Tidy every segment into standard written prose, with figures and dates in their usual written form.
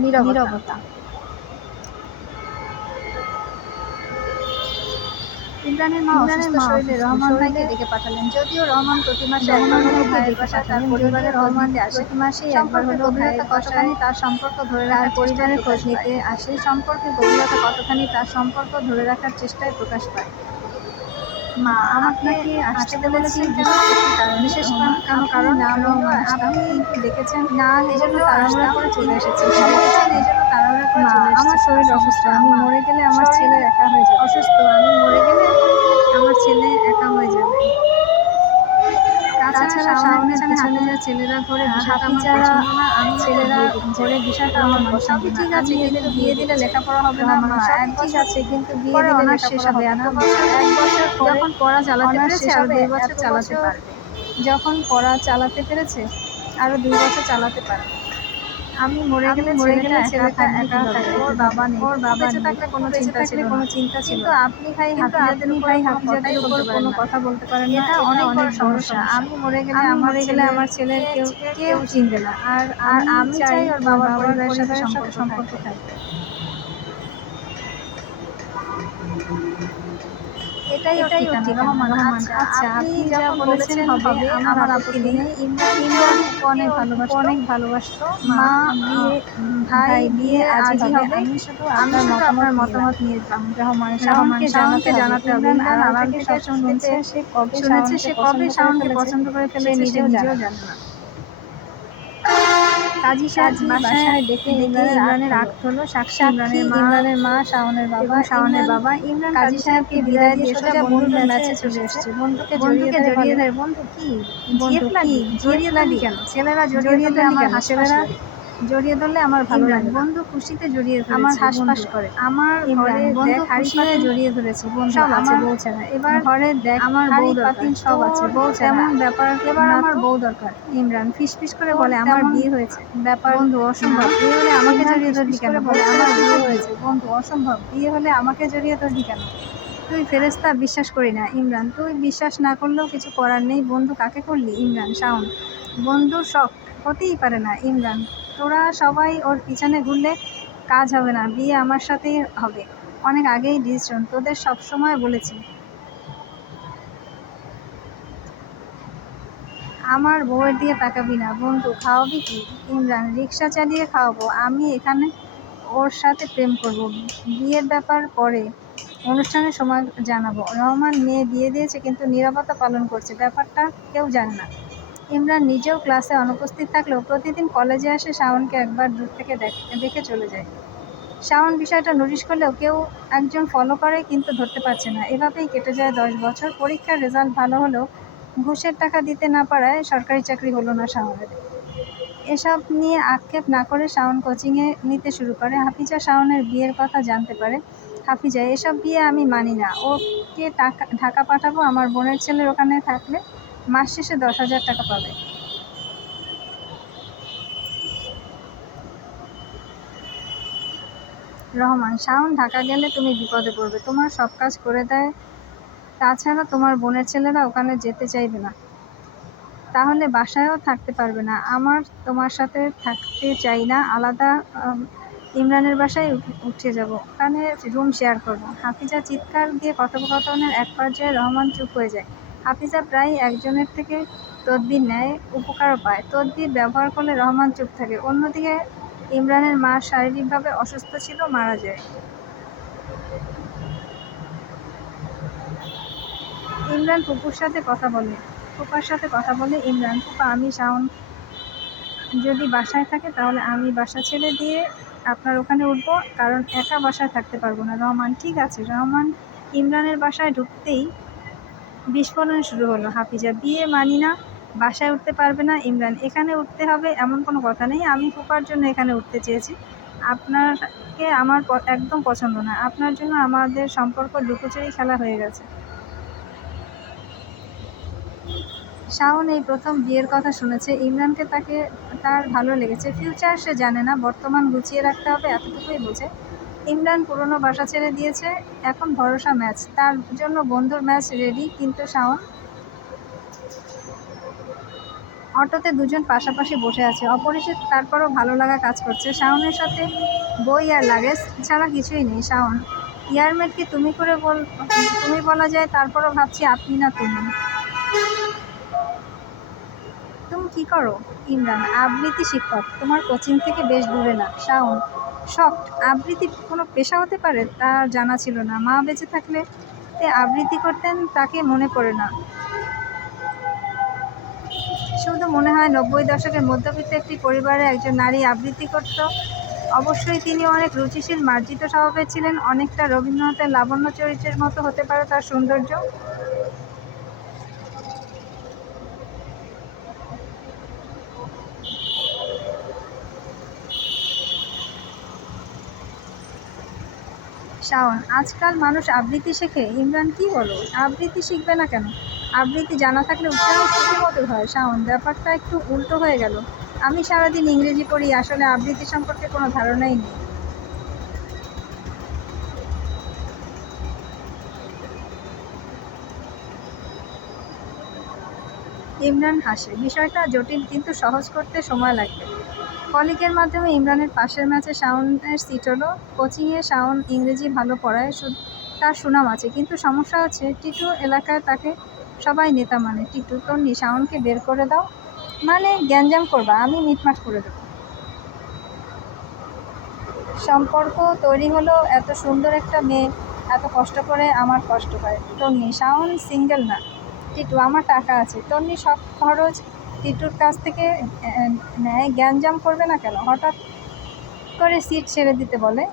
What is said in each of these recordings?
নীরবতা। ইমরানের মা অসুস্থ শরীরে রহমান ভাইকে ডেকে পাঠালেন। যদিও রহমান প্রতি মাসে একবার হলেও ভাইয়ের বাসায় তার পরিবারের খোঁজ নিতে আসে, সম্পর্কের গভীরতা কতখানি তার সম্পর্ক ধরে রাখার পরিবারের খোঁজ নিতে আসে, সম্পর্কের গভীরতা কতখানি তার সম্পর্ক ধরে রাখার চেষ্টায় প্রকাশ পায়। মা, আপনাকে আসতে বলেছি বিশেষ কোনো কারণ না বললেও আপনি কিন্তু ডেকেছেন, না এজন্য তাড়াহুড়া করে চলে এসেছি। ডেকেছেন এজন্য তাড়াহুড়া করে চলে এসেছি। আমার শরীর অসুস্থ, আমি মরে গেলে আমার ছেলে একা হয়ে যাবে। অসুস্থ, আমি মরে গেলে আমার ছেলে একা হয়ে যাবে। তাছাড়া শাওনের পিছনে ছেলেরা ঘরে বিষয়টা আমার পছন্দ না, আমি ছেলেরা ঘরে বিষয়টা আমার পছন্দ না। ঠিক আছে, কিন্তু বিয়ে দিলে লেখাপড়া হবে না মা। সব ঠিক আছে, কিন্তু বিয়ে দিলে অনার্স শেষ হবে, এত বছর, এক বছর যখন পড়া চালাতে পেরেছে আর 2 বছর চালাতে পারবে। যখন পড়া চালাতে পেরেছে আরো 2 বছর চালাতে পারবে। আমি মরে গেলে ছেলেটা একা থাকবে, ওর বাবা নেই। বেঁচে থাকলে কোনো চিন্তা ছিল না, কিন্তু আপনি ভাই হাফিজাদের উপর কোনো কথা বলতে পারেন না, এটা অনেক বড় সমস্যা। আমি মরে গেলে আমার ছেলের কেউ চিনবে না, আর আমি চাই ওর বাবার পরিবারের সাথে সম্পর্ক থাকবে। এটাইও ঠিকানা রহমান। আচ্ছা, আপনি যা বলেছেন হবে, আমার আপত্তি নেই। ইমরান অনেক ভালোবাসতো। মা, ভাই বিয়ে আজই হবে। আমি শুধু আপনার মতামত নিলাম। রহমানকে জানাতে হবে। ইমরান আড়াল থেকে সব শুনেছে, সে কবে শাওনকে পছন্দ করে ফেলেছে সে নিজেও জানে না। কাজী সাহেব বাসায় ডেকে ইমরানের আঁক হলো। সাক্ষী ইমরানের মা, শাওনের বাবা। ইমরান কাজী সাহেবকে বিদায় দিয়ে সোজা বন্ধুর ম্যাচে চলে এসেছে। বন্ধুকে জড়িয়ে ধরে বন্ধু কি জড়িয়ে ধরলি কেন? ছেলেরা জড়িয়ে ধরলে আমার হাসপাস লাগে। জড়িয়ে ধরলে আমার ভালো লাগে। বন্ধু খুশিতে জড়িয়ে ধরেছে, আমার হাসপাস করে। আমার ঘরে বন্ধু খুশিতে জড়িয়ে ধরেছে। বন্ধু সব আছে, বউ ছাড়া। এবার ঘরে দেখ আমার বউ দরকার, সব আছে, বউ ছাড়া। এমন ব্যাপার, এবার আমার বউ দরকার। ইমরান ফিসফিস করে বলে আমার বিয়ে হয়েছে। ব্যাপার বন্ধু অসম্ভব। বিয়ে হলে আমাকে জড়িয়ে ধরবি কেন? বলে আমার বিয়ে হয়েছে। বন্ধু অসম্ভব, বিয়ে হলে আমাকে জড়িয়ে ধরবি কেন? তুই ফেরেশতা, বিশ্বাস করি না। ইমরান তুই বিশ্বাস না করলেও কিছু করার নেই। বন্ধু কাকে করলি? ইমরান শাওন। বন্ধুর শখ হতেই পারে না। ইমরান তোরা সবাই ওর পিছনে ঘুরলে কাজ হবে না, বিয়ে আমার সাথেই হবে। অনেক আগেই ডিসিশন, তোদের সব সময় বলেছি আমার বউয়ের দিকে তাকাবি না। বন্ধু খাওয়াবি কি? ইমরান রিক্সা চালিয়ে খাওয়াবো। আমি এখানে ওর সাথে প্রেম করব, বিয়ের ব্যাপার পরে অনুষ্ঠানের সময় জানাবো। রহমান মেয়ে বিয়ে দিয়েছে কিন্তু নীরবতা পালন করছে, ব্যাপারটা কেউ জানে না। ইমরান নিজেও ক্লাসে অনুপস্থিত থাকলেও প্রতিদিন কলেজে আসে শাওনকে একবার দূর থেকে দেখে চলে যায়। শাওন বিষয়টা নোটিশ করলেও কেউ একজন ফলো করে, কিন্তু ধরতে পারছে না। এভাবেই কেটে যায় 10 বছর। পরীক্ষার রেজাল্ট ভালো হলেও ঘুষের টাকা দিতে না পারায় সরকারি চাকরি হলো না শাওনের। এসব নিয়ে আক্ষেপ না করে শাওন কোচিংয়ে নিতে শুরু করে। হাফিজা শাওনের বিয়ের কথা জানতে পারে। হাফিজা এসব বিয়ে আমি মানি না। ওকে ঢাকা পাঠাবো, আমার বোনের ছেলের ওখানে থাকলে মাস শেষে 10,000 টাকা পাবে। রহমান শাওন ঢাকা গেলে তুমি বিপদে পড়বে, তোমার সব কাজ করে দেয়। তাছাড়া তোমার বোনের ছেলেরা ওখানে যেতে চাইবে না, তাহলে বাসায়ও থাকতে পারবে না। আমার তোমার সাথে থাকতে চাই না, আলাদা ইমরানের বাসায় উঠে যাব, ওখানে রুম শেয়ার করব। হাফিজা চিৎকার দিয়ে কথোপকথনের এক পর্যায়ে রহমান চুপ হয়ে যায়। হাফিজা প্রায় একজনের থেকে তদবির নেয়, উপকারও পায়। তদবির ব্যবহার করলে রহমান চুপ থাকে। অন্যদিকে ইমরানের মা শারীরিকভাবে অসুস্থ ছিল, মারা যায়। ইমরান ফুপার সাথে কথা বলে। ইমরান ফুপা, আমি শাওন যদি বাসায় থাকে তাহলে আমি বাসা ছেড়ে দিয়ে আপনার ওখানে উঠবো, কারণ একা বাসায় থাকতে পারবো না। রহমান ঠিক আছে। রহমান ইমরানের বাসায় ঢুকতেই বিস্ফোরণ শুরু হলো। হাফিজা বিয়ে মানি না, বাসায় উঠতে পারবে না। ইমরান এখানে উঠতে হবে এমন কোনো কথা নেই, আমি ফুপার জন্য এখানে উঠতে চেয়েছি। আপনাকে আমার একদম পছন্দ না, আপনার জন্য আমাদের সম্পর্ক লুকোচুরি খেলা হয়ে গেছে। শাওন এই প্রথম বিয়ের কথা শুনেছে। ইমরানকে তার ভালো লেগেছে। ফিউচার সে জানে না, বর্তমান গুছিয়ে রাখতে হবে এতটুকুই বোঝে। ইমরান পুরনো বাসা ছেড়ে দিয়েছে, এখন ভরসা ম্যাচ। তার জন্য বন্ধুর ম্যাচ রেডি, কিন্তু শাওন অটোতে দুজন পাশাপাশি বসে আছে, অপরিচিত তারপরও ভালো লাগা কাজ করছে। শাওনের সাথে বই আর লাগেজ ছাড়া কিছুই নেই। শাওন, ইয়ারমেটকে তুমি বলা যায়, তারপরও ভাবছি আপনি না তুমি। তুমি কি করো? ইমরান, আবৃত্তি শিক্ষক। তোমার কোচিং থেকে বেশ দূরে না? শাওন, শক্ট। আবৃত্তি কোনো পেশা হতে পারে তা জানা ছিল না। মা বেঁচে থাকলে আবৃত্তি করতেন, তাকে মনে পড়ে না। শুধু মনে হয় ৯০ দশকের মধ্যবিত্ত একটি পরিবারে একজন নারী আবৃত্তি করত। অবশ্যই তিনি অনেক রুচিশীল, মার্জিত স্বভাবের ছিলেন। অনেকটা রবীন্দ্রনাথের লাবণ্য চরিত্রের মতো হতে পারে তার সৌন্দর্য। শাওন, আজকাল মানুষ আবৃত্তি শেখে? ইমরান, কি বলো? আবৃত্তি শিখবে না কেন? আবৃত্তি জানা থাকলে উচ্চারণ শ্রুতিমধুর হয়। শাওন, ব্যাপারটা একটু উল্টো হয়ে গেল। আমি সারাদিন ইংরেজি পড়ি, আসলে আবৃত্তি সম্পর্কে কোনো ধারণাই নেই। ইমরান হাসে। বিষয়টা জটিল, কিন্তু সহজ করতে সময় লাগবে। কলিগের মাধ্যমে ইমরানের পাশের ম্যাচে শাওনের সিট হলো। কোচিংয়ে শাওন ইংরেজি ভালো পড়ায়, তার সুনাম আছে। কিন্তু সমস্যা হচ্ছে, টিটু এলাকায় তাকে সবাই নেতা মানে। টিটু, তন্নি, শাওনকে বের করে দাও। মানে গ্যাঞ্জাম করবা? আমি মিটমাট করে দেবো। সম্পর্ক তৈরি হলো, এত সুন্দর একটা মেয়ে এত কষ্ট করে আমার কষ্ট হয়। তন্নি, শাওন সিঙ্গেল না। টিটু, আমার টাকা আছে। তন্নি, সব খরচ টিটুর কাছ থেকে নেয়। গ্যাঞ্জাম করবে না কেন? হঠাৎ করে সিট ছেড়ে দিতে বলে।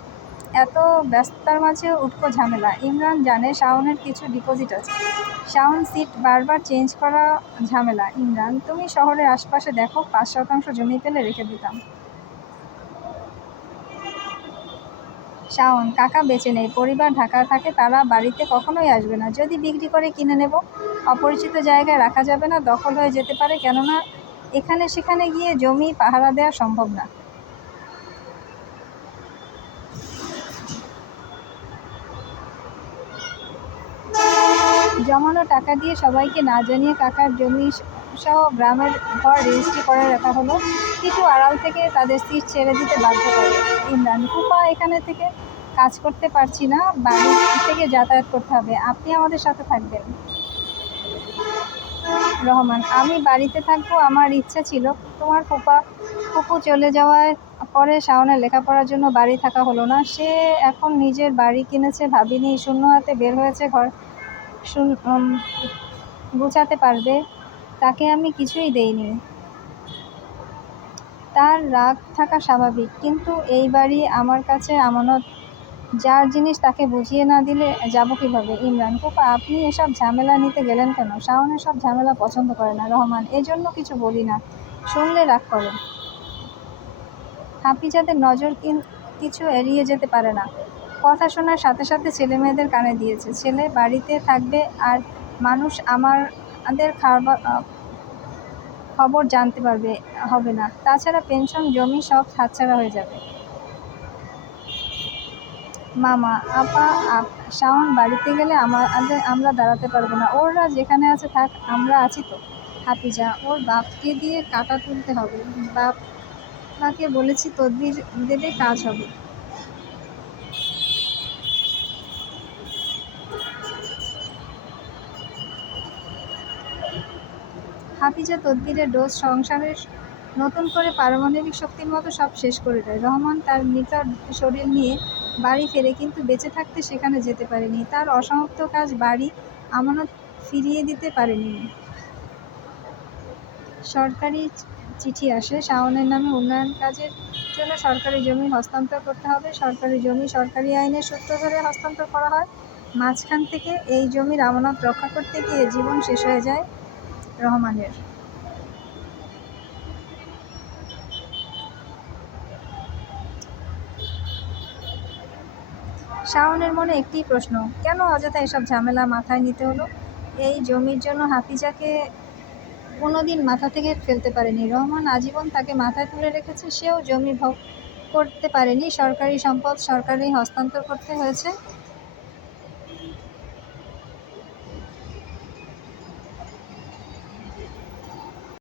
এত ব্যস্ততার মাঝে উটকো ঝামেলা। ইমরান জানে শাওনের কিছু ডিপোজিট আছে। শাওন সিট বারবার চেঞ্জ করা ঝামেলা। ইমরান, তুমি শহরের আশপাশে দেখো, ৫% জমি পেলে রেখে দিতাম। শাওন, কাকা বেঁচে নেই, পরিবার ঢাকা থাকে, তারা বাড়িতে কখনোই আসবে না। যদি বিক্রি করে কিনে নেব। অপরিচিত জায়গায় রাখা যাবে না, দখল হয়ে যেতে পারে। কেননা এখানে সেখানে গিয়ে জমি পাহারা দেওয়া সম্ভব না। জমানো টাকা দিয়ে সবাইকে না জানিয়ে কাকার জমি সহ গ্রামের ঘর রেজিস্ট্রি করে রাখা হলো। টিটু আড়াল থেকে তাদের সিট ছেড়ে দিতে বাধ্য করে। ইমরান, ফুপা, এখানে থেকে কাজ করতে পারছি না, বাড়ি থেকে যাতায়াত করতে হবে, আপনি আমাদের সাথে থাকবেন। রহমান, আমি বাড়িতে থাকবো, আমার ইচ্ছা ছিল। তোমার ফুপু চলে যাওয়ায় পরে শাওনের লেখাপড়ার জন্য বাড়ি থাকা হলো না। সে এখন নিজের বাড়ি কিনেছে, ভাবিনি শূন্য হাতে বের হয়েছে, ঘর গুছাতে পারবে। তাকে আমি কিছুই দেইনি। তার রাগ থাকা স্বাভাবিক, কিন্তু এই বাড়ি আমার কাছে আমানত। যার জিনিস তাকে বুঝিয়ে না দিলে যাব কীভাবে? ইমরান, ফুপা, আপনি এসব ঝামেলা নিতে গেলেন কেন? শাওন এসব ঝামেলা পছন্দ করে না। রহমান, এজন্য কিছু বলি না, শুনলে রাগ করে। হাফিজাদের নজর কিছু এড়িয়ে যেতে পারে না। কথা শোনার সাথে সাথে ছেলেমেয়েদের কানে দিয়েছে। ছেলে বাড়িতে থাকবে, আর মানুষ আমাদের খবর জানতে হবে না। তাছাড়া পেনশন, জমি সব হাতছাড়া হয়ে যাবে। মামা, আপা, শাওন বাড়িতে গেলে আমরা দাঁড়াতে পারবো না। ওরা যেখানে আছে থাক, আমরা আছি তো। হাফিজা, ওর বাপকে দিয়ে কাটা তুলতে হবে। বাবাকে বলেছি, তদবির দেবে, কাজ হবে। হাফিজা তদবিরের ডোজ সংসারের নতুন করে পারমাণবিক শক্তির মতো সব শেষ করে দেয়। রহমান তার মৃত শরীর নিয়ে বাড়ি ফেরে, কিন্তু বেঁচে থাকতে সেখানে যেতে পারেনি। তার অসমাপ্ত কাজ, বাড়ি আমানত ফিরিয়ে দিতে পারেনি। সরকারি চিঠি আসে, শাওনের নামে উন্নয়ন কাজের জন্য সরকারি জমি হস্তান্তর করতে হবে। সরকারি জমি সরকারি আইনের সূত্র ধরে হস্তান্তর করা হয়। মাঝখান থেকে এই জমির আমানত রক্ষা করতে গিয়ে জীবন শেষ হয়ে যায় রহমানের। শাওনের মনে একটি প্রশ্ন, কেন অযথা এসব ঝামেলা মাথায় নিতে হলো? এই জমির জন্য হাফিজাকে কোনোদিন মাথা থেকে ফেলতে পারেনি। রহমান আজীবন তাকে মাথায় তুলে রেখেছে, সেও জমি ভোগ করতে পারেনি। সরকারি সম্পদ সরকারি হস্তান্তর করতে হয়েছে।